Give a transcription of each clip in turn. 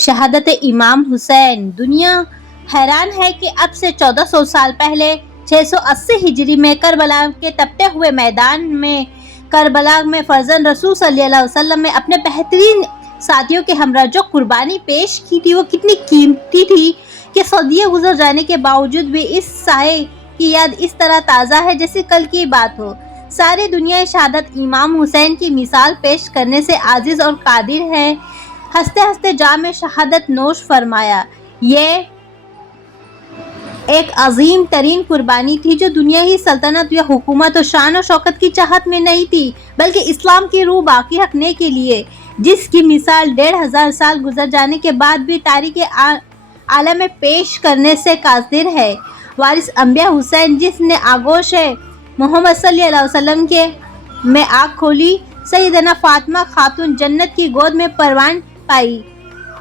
شہادت امام حسین۔ دنیا حیران ہے کہ اب سے 1400 سال پہلے 680 ہجری میں کربلا کے تپتے ہوئے میدان میں کربلا میں فرزند رسول صلی اللہ علیہ وسلم نے اپنے بہترین ساتھیوں کے ہمراہ جو قربانی پیش کی تھی وہ کتنی قیمتی تھی کہ صدیاں گزر جانے کے باوجود بھی اس سائے کی یاد اس طرح تازہ ہے جیسے کل کی بات ہو۔ ساری دنیا شہادت امام حسین کی مثال پیش کرنے سے عاجز اور قادر ہے۔ ہنستے ہنستے جام شہادت نوش فرمایا۔ یہ ایک عظیم ترین قربانی تھی جو دنیا کی سلطنت یا حکومت و شان و شوکت کی چاہت میں نہیں تھی بلکہ اسلام کی روح باقی رکھنے کے لیے، جس کی مثال 1500 سال گزر جانے کے بعد بھی تاریخ عالم میں پیش کرنے سے قاصر ہے۔ وارث انبیاء حسین جس نے آغوش محمد صلی اللہ علیہ وسلم میں آنکھ کھولی، سیدنا فاطمہ خاتون جنت کی گود میں پروان پائی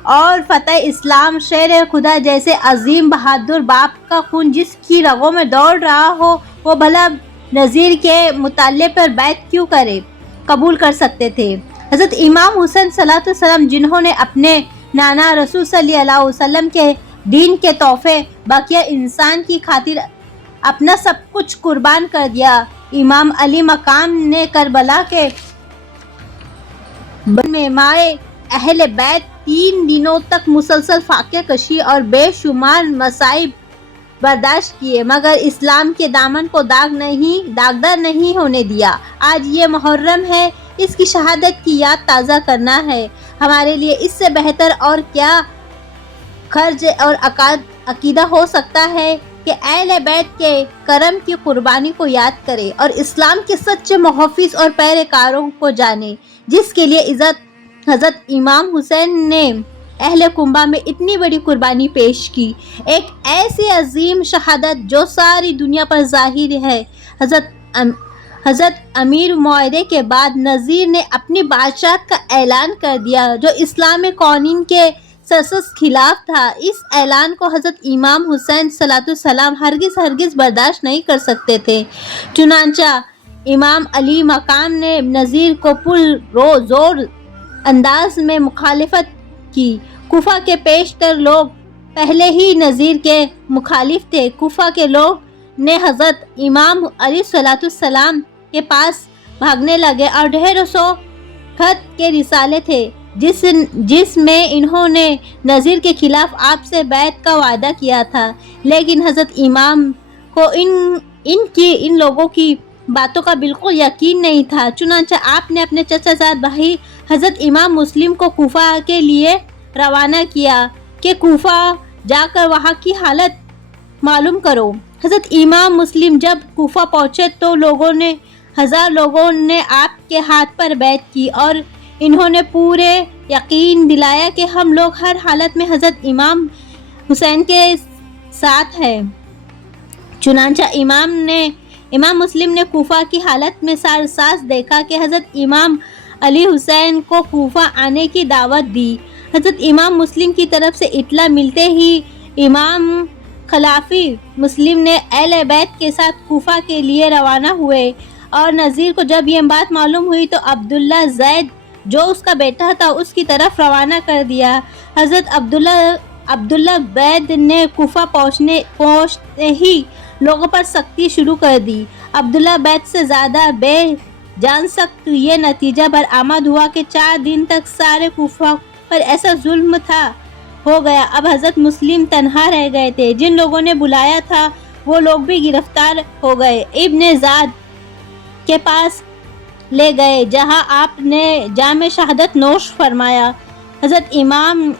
اور فتح اسلام شیر خدا جیسے عظیم بہادر باپ کا خون جس کی رگوں میں دوڑ رہا ہو وہ بھلا نذیر کے مطالبے پر بیعت کیوں قبول کر سکتے تھے۔ حضرت امام حسین صلی اللہ علیہ وسلم جنہوں نے اپنے نانا رسول صلی اللہ علیہ وسلم کے دین کے تحفے بقیہ انسان کی خاطر اپنا سب کچھ قربان کر دیا۔ امام علی مقام نے کربلا کے میں مائے اہل بیت 3 دنوں تک مسلسل فاقہ کشی اور بے شمار مصائب برداشت کیے مگر اسلام کے دامن کو داغدار نہیں ہونے دیا۔ آج یہ محرم ہے، اس کی شہادت کی یاد تازہ کرنا ہے۔ ہمارے لیے اس سے بہتر اور کیا خرج اور عقیدہ ہو سکتا ہے کہ اہل بیت کے کرم کی قربانی کو یاد کرے اور اسلام کے سچے محافظ اور پیروکاروں کو جانے جس کے لیے حضرت امام حسین نے اہل کنبہ میں اتنی بڑی قربانی پیش کی، ایک ایسی عظیم شہادت جو ساری دنیا پر ظاہر ہے۔ حضرت امیر معاہدے کے بعد نذیر نے اپنی بادشاہت کا اعلان کر دیا جو اسلام قوانین کے سرسبز خلاف تھا۔ اس اعلان کو حضرت امام حسین صلی اللہ علیہ وسلم ہرگز برداشت نہیں کر سکتے تھے، چنانچہ امام علی مقام نے نذیر کو پرزور انداز میں مخالفت کی۔ کوفہ کے بیشتر لوگ پہلے ہی نذیر کے مخالف تھے۔ کوفہ کے لوگ نے حضرت امام علیہ السلام کے پاس بھاگنے لگے اور ڈھیروں سو خط کے رسالے تھے جس میں انہوں نے نذیر کے خلاف آپ سے بیعت کا وعدہ کیا تھا، لیکن حضرت امام کو ان لوگوں کی باتوں کا بالکل یقین نہیں تھا، چنانچہ آپ نے اپنے چچا زاد بھائی حضرت امام مسلم کو کوفہ کے لیے روانہ کیا کہ کوفہ جا کر وہاں کی حالت معلوم کرو۔ حضرت امام مسلم جب کوفہ پہنچے تو 1000 لوگوں نے آپ کے ہاتھ پر بیعت کی اور انہوں نے پورے یقین دلایا کہ ہم لوگ ہر حالت میں حضرت امام حسین کے ساتھ ہیں۔ چنانچہ امام مسلم نے کوفہ کی حالت میں ساز دیکھا کہ حضرت امام علی حسین کو کوفہ آنے کی دعوت دی۔ حضرت امام مسلم کی طرف سے اطلاع ملتے ہی امام خلافی مسلم نے اہل بیت کے ساتھ کوفہ کے لیے روانہ ہوئے اور نذیر کو جب یہ بات معلوم ہوئی تو عبداللہ زید جو اس کا بیٹا تھا اس کی طرف روانہ کر دیا۔ حضرت عبداللہ زید نے کوفہ پہنچتے ہی لوگوں پر سختی شروع کر دی۔ عبداللہ زید سے زیادہ بے جان سخت یہ نتیجہ برآمد ہوا کہ 4 دن تک سارے کوفہ پر ایسا ظلم ہو گیا۔ اب حضرت مسلم تنہا رہ گئے تھے، جن لوگوں نے بلایا تھا وہ لوگ بھی گرفتار ہو گئے، ابن زاد کے پاس لے گئے جہاں آپ نے جام شہادت نوش فرمایا۔ حضرت امام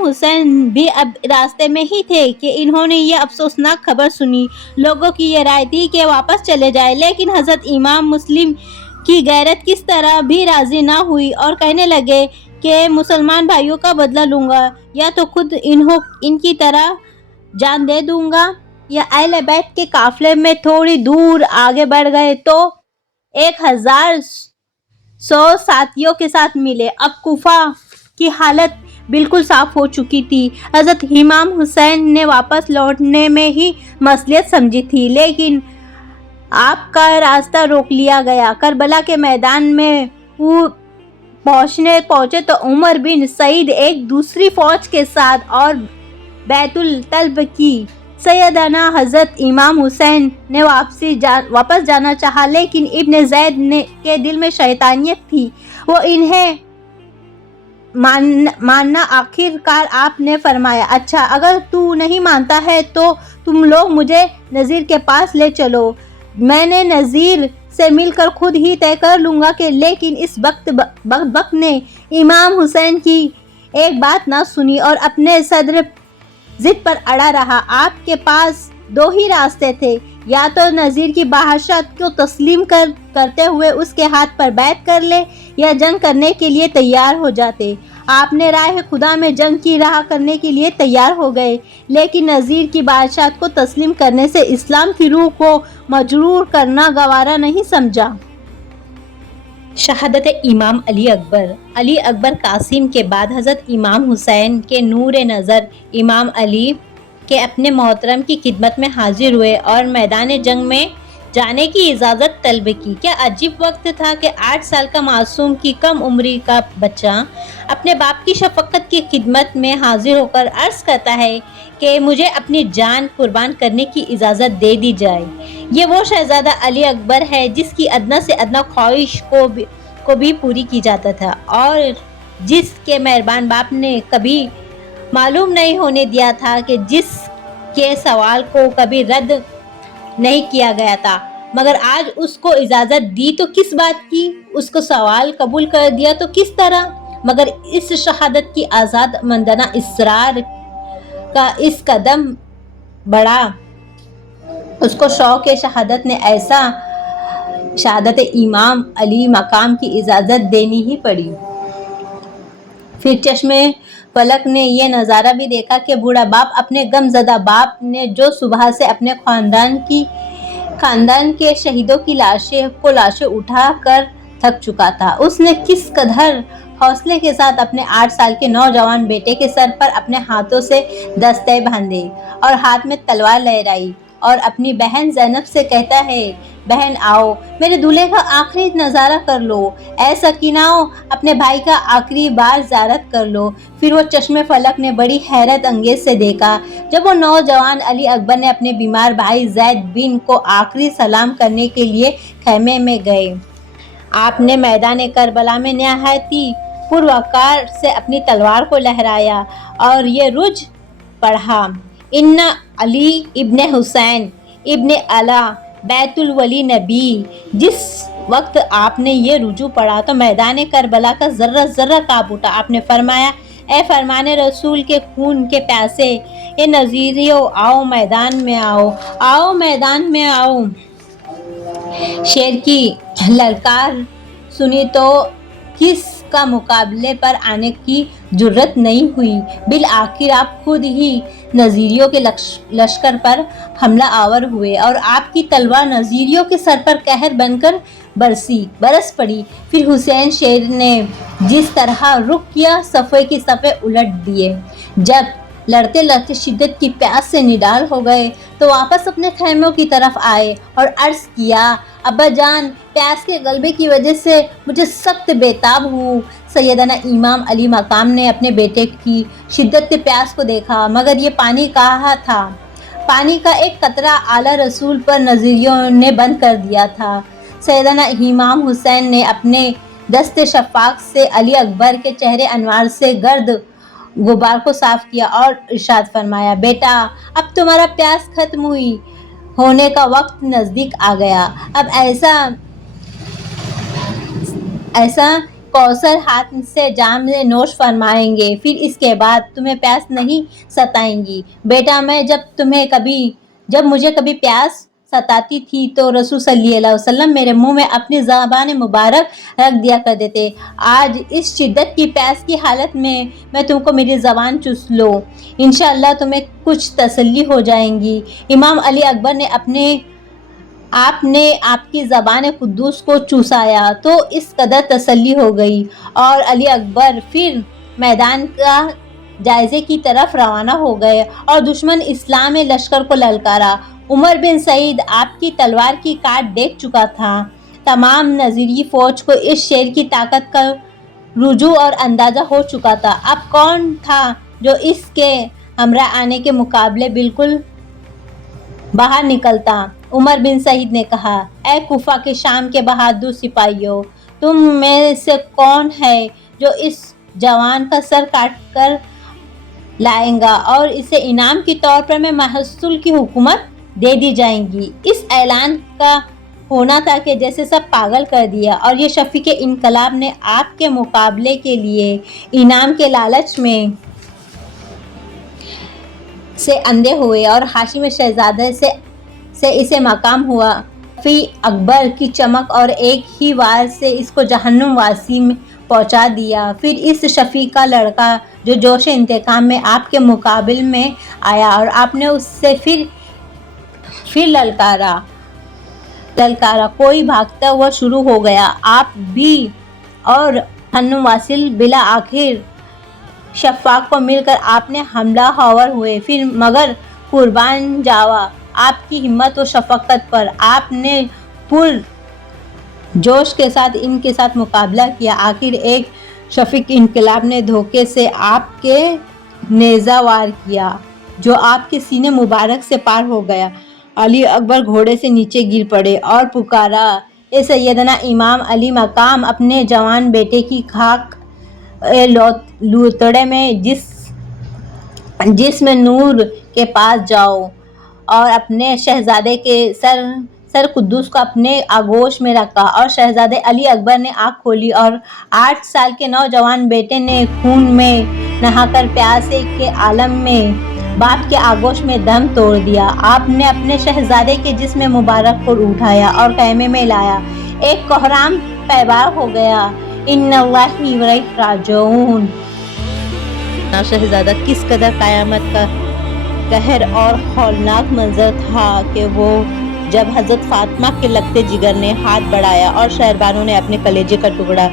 حسین بھی اب راستے میں ہی تھے کہ انہوں نے یہ افسوسناک خبر سنی۔ لوگوں کی یہ رائے تھی کہ واپس چلے جائیں، لیکن حضرت امام مسلم کی غیرت کس طرح بھی راضی نہ ہوئی اور کہنے لگے کہ مسلمان بھائیوں کا بدلہ لوں گا، یا تو خود ان کی طرح جان دے دوں گا، یا اہل بیت کے قافلے میں تھوڑی دور آگے بڑھ گئے تو 1100 ساتھیوں کے ساتھ ملے۔ اب کوفہ کی حالت بالکل صاف ہو چکی تھی۔ حضرت امام حسین نے واپس لوٹنے میں ہی مصلحت سمجھی تھی، لیکن آپ کا راستہ روک لیا گیا۔ کربلا کے میدان میں पहुंचे तो उमर बिन सईद एक दूसरी फौज के साथ और बैतुल तलब की सैयदना हजरत इमाम हुसैन ने वापस जाना चाहा, लेकिन इब्न ज़ैद के दिल में शैतानियत थी। वो इन्हें मानना। आखिरकार आपने फरमाया, अच्छा अगर तू नहीं मानता है तो तुम लोग मुझे नज़ीर के पास ले चलो, मैंने नज़ीर से मिलकर खुद ही तय कर लूँगा कि। लेकिन इस वक्त ने इमाम हुसैन की एक बात ना सुनी और अपने सदर जिद पर अड़ा रहा। आपके पास दो ही रास्ते थे, या तो नज़ीर की बादशाहत को तस्लीम करते हुए उसके हाथ पर बैत कर ले या जंग करने के लिए तैयार हो जाते। आपने राह खुदा में जंग की राह करने के लिए तैयार हो गए, लेकिन नज़ीर की बादशाहत को तस्लीम करने से इस्लाम की रूह को मजरूर करना गवारा नहीं समझा। शहादत इमाम अली अकबर कासिम के बाद हज़रत इमाम हुसैन के नूर नज़र इमाम अली के अपने मोहतरम की खिदमत में हाजिर हुए और मैदान जंग में जाने की इजाज़त तलब की। क्या अजीब वक्त था कि 8 साल का मासूम की कम उम्री का बच्चा अपने बाप की शफकत की खिदमत में हाजिर होकर अर्ज़ करता है कि मुझे अपनी जान कुर्बान करने की इजाज़त दे दी जाए। ये वो शहज़ादा अली अकबर है जिसकी अदना से अदना ख्वाहिश को भी पूरी की जाता था और जिसके मेहरबान बाप ने कभी मालूम नहीं होने दिया था कि जिसके सवाल को कभी रद्द नहीं किया गया था, मगर आज उसको इजाज़त दी तो किस बात की, उसको सवाल कबूल कर दिया तो किस तरह। मगर इस शहादत की आज़ाद मंदाना इसरार का इस कदम बढ़ा, उसको शौक़ शहादत ने ऐसा शहादत इमाम अली मकाम की इजाज़त देनी ही पड़ी। फिर चश्मे फलक ने यह नज़ारा भी देखा कि बूढ़ा बाप अपने गमज़दा बाप ने जो सुबह से अपने खानदान के शहीदों की लाशें उठा कर थक चुका था, उसने किस कदर हौसले के साथ अपने 8 साल के नौजवान बेटे के सर पर अपने हाथों से दस्ते बांधे और हाथ में तलवार लहराई और अपनी बहन ज़ैनब से कहता है, बहन आओ मेरे दूल्हे का आखिरी नज़ारा कर लो, ऐ सकीनाओ अपने भाई का आखिरी बार ज़ियारत कर लो। फिर वो चश्मे फलक ने बड़ी हैरत अंगेज से देखा जब वो नौजवान अली अकबर ने अपने बीमार भाई ज़ैद बिन को आखिरी सलाम करने के लिए खैमे में गए। आपने मैदान करबला में नहायती पुरवकार से अपनी तलवार को लहराया और ये रुज पढ़ा, इन्ना अली इब्ने हुसैन इब्ने अला बैतुल वली नबी। जिस वक्त आपने ये रुजू पढ़ा तो मैदान करबला का ज़र्रा ज़र्रा काँप उठा। आपने फरमाया, ए फरमाने रसूल के खून के प्यासे, ये नज़ीरियों आओ मैदान में आओ, आओ मैदान में आओ। शेर की ललकार सुनी तो किस का मुकाबले पर आने की जुर्रत नहीं हुई। बिल आखिर आप खुद ही नज़ीरियों के लश्कर पर हमला आवर हुए और आपकी तलवार नज़ीरियों के सर पर कहर बनकर बरस पड़ी। फिर हुसैन शेर ने जिस तरह रुख किया, सफ़े की सफ़े उलट दिए। जब लड़ते लड़ते शिद्दत की प्यास से निडाल हो गए तो वापस अपने खैमों की तरफ आए और अर्ज़ किया, अब्बा जान प्यास के गलबे की वजह से मुझे सख्त बेताब हूँ। सैयदना इमाम अली मकाम ने अपने बेटे की शिद्दत प्यास को देखा, मगर ये पानी कहाँ था। पानी का एक कतरा आला रसूल पर नज़ीरियों ने बंद कर दिया था। सैयदना इमाम हुसैन ने अपने दस्ते शफ़ाक़ से अली अकबर के चेहरे अनवार से गर्द गुबार को साफ किया और इरशाद फरमाया, बेटा अब तुम्हारा प्यास खत्म होने का वक्त नज़दीक आ गया। अब ऐसा कौसर हाथ से जाम में नोश फरमाएंगे, फिर इसके बाद तुम्हें प्यास नहीं सताएंगी। बेटा मैं जब मुझे कभी प्यास सताती थी तो रसूल सल्लल्लाहु अलैहि वसल्लम मेरे मुंह में अपनी ज़बान मुबारक रख दिया कर देते। आज इस शिद्दत की प्यास की हालत में मैं तुमको मेरी ज़बान चूस लो, इंशाअल्लाह तुम्हें कुछ तसल्ली हो जाएंगी। इमाम अली अकबर ने आपने आपकी ज़बान कुद्दूस को चूसाया तो इस कदर तसल्ली हो गई और अली अकबर फिर मैदान का जायज़े की तरफ रवाना हो गए और दुश्मन इस्लाम लश्कर को ललकारा। उमर बिन सईद आपकी तलवार की काट देख चुका था। तमाम नज़ीरी फ़ौज को इस शेर की ताकत का رجوع اور اندازہ ہو چکا تھا۔ اب کون تھا جو اس کے ہمراہ آنے کے مقابلے بالکل باہر نکلتا؟ عمر بن سعید نے کہا، اے کوفہ کے شام کے بہادر سپاہیوں، تم میں سے کون ہے جو اس جوان کا سر کاٹ کر لائے گا اور اسے انعام کے طور پر میں محصول کی حکومت دے دی جائے گی؟ اس اعلان کا ہونا تھا کہ جیسے سب پاگل کر دیا، اور یہ شفیق انقلاب نے آپ کے مقابلے کے لیے انعام کے لالچ میں سے اندھے ہوئے، اور ہاشمی شہزادے سے اسے مقام ہوا فی اکبر کی چمک، اور ایک ہی وار سے اس کو جہنم واسی میں پہنچا دیا۔ پھر اس شفیق کا لڑکا جو جوش انتقام میں آپ کے مقابل میں آیا، اور آپ نے اس سے پھر للکارا، کوئی بھاگتا ہوا شروع ہو گیا، آپ بھی اور جہنم واصل بالآخر شفاق کو مل کر آپ نے حملہ آور ہوئے۔ پھر مگر قربان جاوا آپ کی ہمت و شفقت پر، آپ نے پر جوش کے ساتھ ان کے ساتھ مقابلہ کیا۔ آخر ایک شفیق انقلاب نے دھوکے سے آپ کے نیزہ وار کیا، جو آپ کے سینے مبارک سے پار ہو گیا۔ علی اکبر گھوڑے سے نیچے گر پڑے اور پکارا، اے سیدنا امام علی مقام، اپنے جوان بیٹے کی خاک لوتڑے میں جسم نور کے پاس جاؤ، اور اپنے شہزادے کے سر قدوس کو اپنے آغوش میں رکھا۔ اور شہزادے علی اکبر نے آنکھ کھولی، اور 8 سال کے نوجوان بیٹے نے خون میں نہا کر پیاسے کے عالم میں باپ کے آغوش میں دم توڑ دیا۔ آپ نے اپنے شہزادے کے جسم مبارک کو اٹھایا اور خیمے میں لایا۔ ایک کوہرام پائیدار ہو گیا۔ اِنَّ اللَّهَ وَإِلَيْهِ راجعون۔ شہزادہ کس قدر قیامت کا قہر اور ہولناک منظر تھا کہ وہ جب حضرت فاطمہ کے لگتے جگر نے ہاتھ بڑھایا اور شہربانوں نے اپنے کلیجے کا ٹکڑا،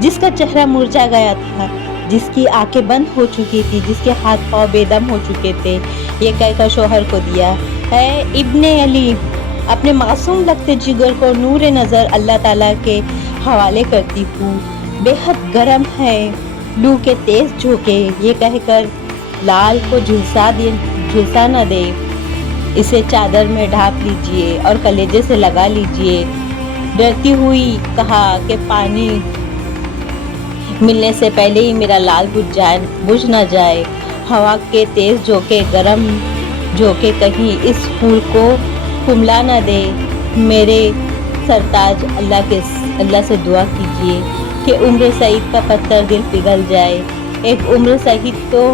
جس کا چہرہ مرجھا گیا تھا، جس کی آنکھیں بند ہو چکی تھی، جس کے ہاتھ پاؤں بے دم ہو چکے تھے، یہ کہہ کر شوہر کو دیا، اے ابن علی، اپنے معصوم لگتے جگر کو نور نظر اللہ تعالیٰ کے حوالے کرتی ہوں، بے حد گرم ہے لو کے تیز جھونکے، یہ کہہ کر لال کو جھلسا نہ دے، اسے چادر میں ڈھانپ لیجئے اور کلیجے سے لگا لیجئے۔ ڈرتی ہوئی کہا کہ پانی ملنے سے پہلے ہی میرا لال بجھ نہ جائے، ہوا کے تیز جھونکے، گرم جھونکے کہیں اس پھول کو کملا نہ دے۔ میرے سرتاج اللہ سے دعا کیجئے کہ عمر سعید کا پتھر دل پگھل جائے۔ ایک عمر سعید تو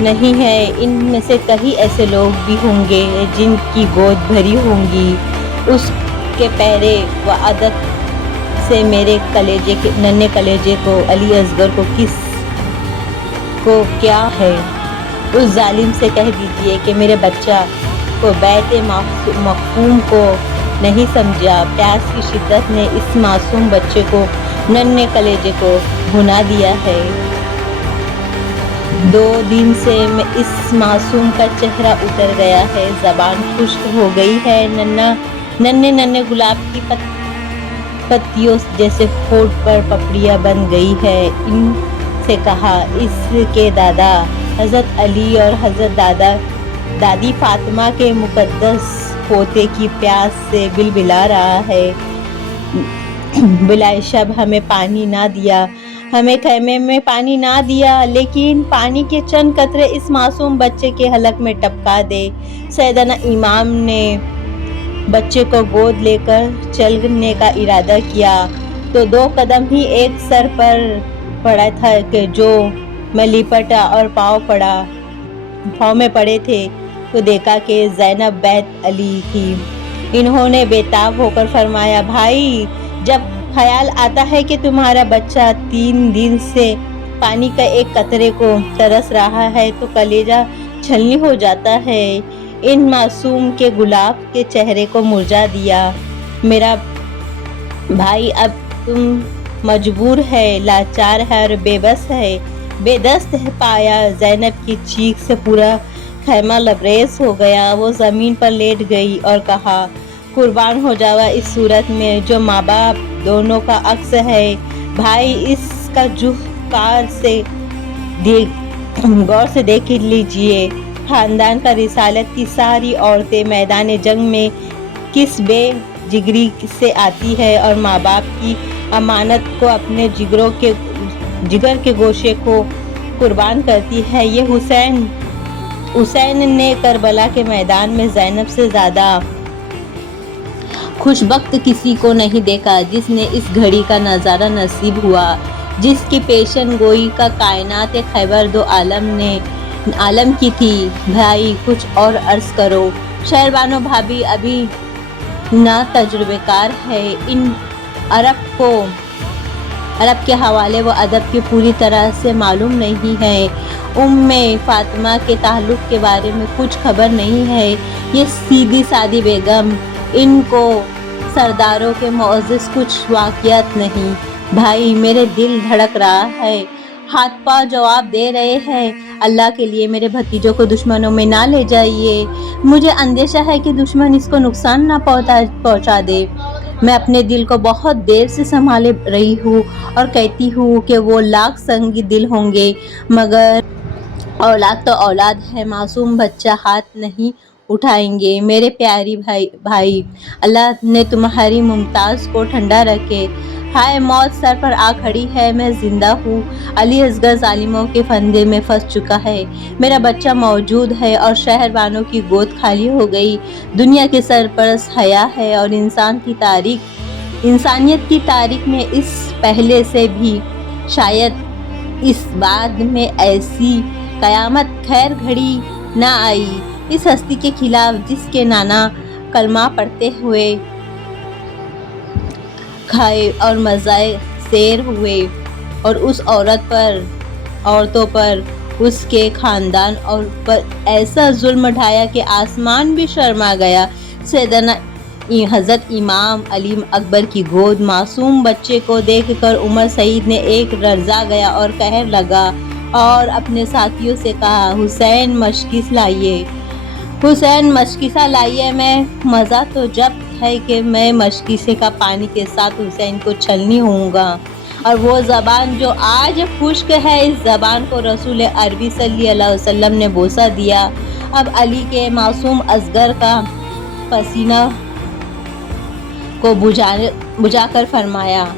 نہیں ہے، ان میں سے کئی ایسے لوگ بھی ہوں گے جن کی گود بھری ہوں گی اس کے پیرے و عدد سے۔ میرے ننھے کلیجے کو، علی اصغر کو کیا ہے؟ اس ظالم سے کہہ دیجئے کہ میرے بچہ کو بیت مقفوم کو نہیں سمجھا۔ پیاس کی شدت نے اس معصوم بچے کو، ننھے کلیجے کو بھنا دیا ہے۔ 2 دن سے اس معصوم کا چہرہ اتر گیا ہے، زبان خشک ہو گئی ہے، ننھے گلاب کی پتیوں جیسے ہونٹ پر پپڑیاں بن گئی ہے۔ ان سے کہا، اس کے دادا حضرت علی اور حضرت دادی فاطمہ کے مقدس پوتے کی پیاس سے بلبلا رہا ہے۔ بلائے شب ہمیں پانی نہ دیا، ہمیں خیمے میں پانی نہ دیا، لیکن پانی کے چند قطرے اس معصوم بچے کے حلق میں ٹپکا دے۔ سیدنا امام نے بچے کو گود لے کر چلنے کا ارادہ کیا تو 2 قدم ہی ایک سر پر پڑا تھا کہ جو میں لپٹا اور پاؤں میں پڑے تھے تو دیکھا کہ زینب بیت علی تھی۔ انہوں نے بےتاب ہو کر فرمایا، بھائی، جب خیال آتا ہے کہ تمہارا بچہ 3 دن سے پانی کا ایک قطرے کو ترس رہا ہے تو کلیجہ چھلنی ہو جاتا ہے۔ ان معصوم کے گلاب کے چہرے کو مرجھا دیا۔ میرا بھائی اب تم مجبور ہے، لاچار ہے اور بے بس ہے، بے دست ہے۔ پایا زینب کی چیخ سے پورا خیمہ لبریز ہو گیا۔ وہ زمین پر لیٹ گئی اور کہا، قربان ہو جاوا اس صورت میں جو ماں باپ دونوں کا عکس ہے۔ بھائی، اس का गौर से देख लीजिए। खानदान का रिसालत की सारी औरतें मैदान जंग में किस बेजिगरी से आती है और माँ बाप की अमानत को अपने जिगर के गोशे को कुर्बान करती है। ये हुसैन ने करबला के मैदान में ज़ैनब से ज़्यादा खुशबख्त किसी को नहीं देखा जिसने इस घड़ी का नज़ारा नसीब हुआ, जिसकी पेशन गोई का कायनात खैबर दो आलम की थी। भाई कुछ और अर्ज करो। शहरबानो भाभी अभी ना तजुर्बेकार है, इन अरब के हवाले व अदब के पूरी तरह से मालूम नहीं है। उम्मे फातिमा के ताल्लुक़ के बारे में कुछ खबर नहीं है। ये सीधी सादी बेगम, इनको सरदारों के मुअज़्ज़ज़ कुछ वाक़ियात नहीं। भाई मेरे दिल धड़क रहा है, हाथ पाँव जवाब दे रहे हैं। अल्लाह के लिए मेरे भतीजों को दुश्मनों में ना ले जाइए। मुझे अंदेशा है कि दुश्मन इसको नुकसान ना पहुंचा दे। मैं अपने दिल को बहुत देर से संभाले रही हूँ और कहती हूँ कि वो लाख संगी दिल होंगे मगर औलाद तो औलाद है, मासूम बच्चा हाथ नहीं उठाएंगे। मेरे प्यारी भाई अल्लाह ने तुम्हारी मुमताज़ को ठंडा रखे। हाय मौत सर पर आ खड़ी है, मैं जिंदा हूँ। अली असगर जालिमों के फंदे में फंस चुका है। मेरा बच्चा मौजूद है और शहरबानों की गोद खाली हो गई। दुनिया के सरपरस्त हया है और इंसानियत की तारीख में इस पहले से भी शायद इस बाद में ऐसी कयामत खैर घड़ी ना आई। इस हस्ती के खिलाफ जिसके नाना कलमा पढ़ते हुए खाए और मज़ाए सैर हुए और उस औरतों पर उसके खानदान और पर ऐसा जुल्म ढाया कि आसमान भी शर्मा गया। सैयदना हज़रत इमाम अली अकबर की गोद मासूम बच्चे को देखकर उमर सईद ने एक लर्ज़ा गया और कहर लगा और अपने साथियों से कहा, हुसैन मशकीसा लाइए। मैं मज़ा तो जब है कि मैं मशकीसे का पानी के साथ हुसैन को छलनी होऊंगा और वो ज़बान जो आज खुश्क है, इस ज़बान को रसूल अरबी सल्लल्लाहु अलैहि वसल्लम ने बोसा दिया। अब अली के मासूम असगर का पसीना को बुझाकर फरमाया,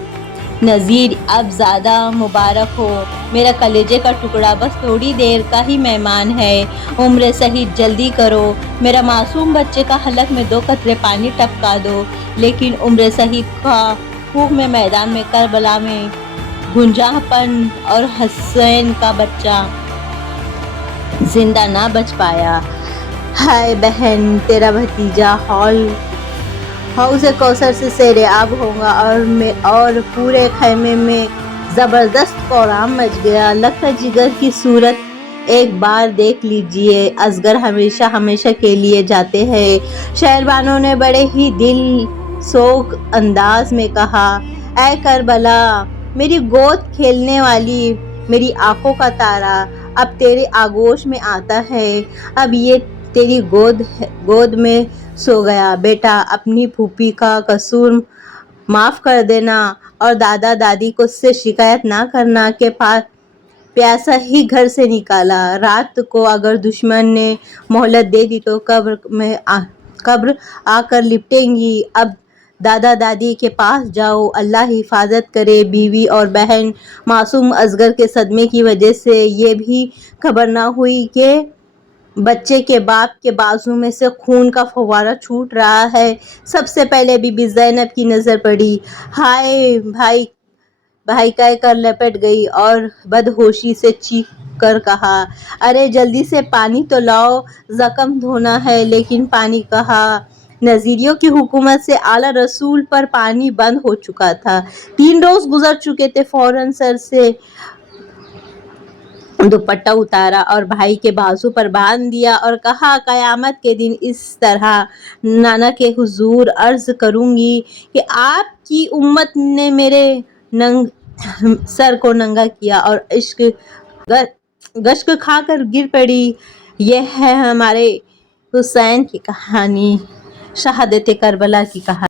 नज़ीर अब ज़्यादा मुबारक हो, मेरा कलेजे का टुकड़ा बस थोड़ी देर का ही मेहमान है। उम्र सहीद जल्दी करो, मेरा मासूम बच्चे का हलक में 2 कतरे पानी टपका दो। लेकिन उम्र सहीद का खूह में मैदान में करबला में गुंजापन और हुसैन का बच्चा जिंदा ना बच पाया। हाय बहन, तेरा भतीजा हौज़ कौसर से सैरेआब होगा और पूरे खैमे में ज़बरदस्त कोहराम मच गया। लगता जिगर की सूरत एक बार देख लीजिए। असगर हमेशा के लिए जाते हैं। शहरबानों ने बड़े ही दिल सोख अंदाज में कहा, ऐ करबला, मेरी गोद खेलने वाली, मेरी आंखों का तारा, अब तेरे आगोश में आता है। अब ये तेरी गोद में सो गया। बेटा, अपनी फूफी का कसूर माफ़ कर देना और दादा दादी को से शिकायत ना करना कि प्यासा ही घर से निकाला। रात को अगर दुश्मन ने मोहलत दे दी तो कब्र आकर लिपटेंगी। अब दादा दादी के पास जाओ, अल्लाह हिफाजत करे। बीवी और बहन मासूम असगर के सदमे की वजह से ये भी खबर ना हुई कि बच्चे के बाप के बाजू में से खून का फव्वारा छूट रहा है। सबसे पहले बीबी ज़ैनब की नज़र पड़ी। हाय भाई कह कर लपट गई और बदहोशी से चीख कर कहा, अरे जल्दी से पानी तो लाओ, ज़ख्म धोना है। लेकिन पानी कहा? नज़ीरियों की हुकूमत से आला रसूल पर पानी बंद हो चुका था। 3 रोज़ गुजर चुके थे। फौरन सर से दुपट्टा उतारा और भाई के बाजू पर बांध दिया और कहा, कयामत के दिन इस तरह नाना के हुजूर अर्ज करूंगी कि आपकी उम्मत ने मेरे सर को नंगा किया और गश्क खाकर गिर पड़ी। यह है हमारे हुसैन की कहानी, शहादत करबला की कहानी।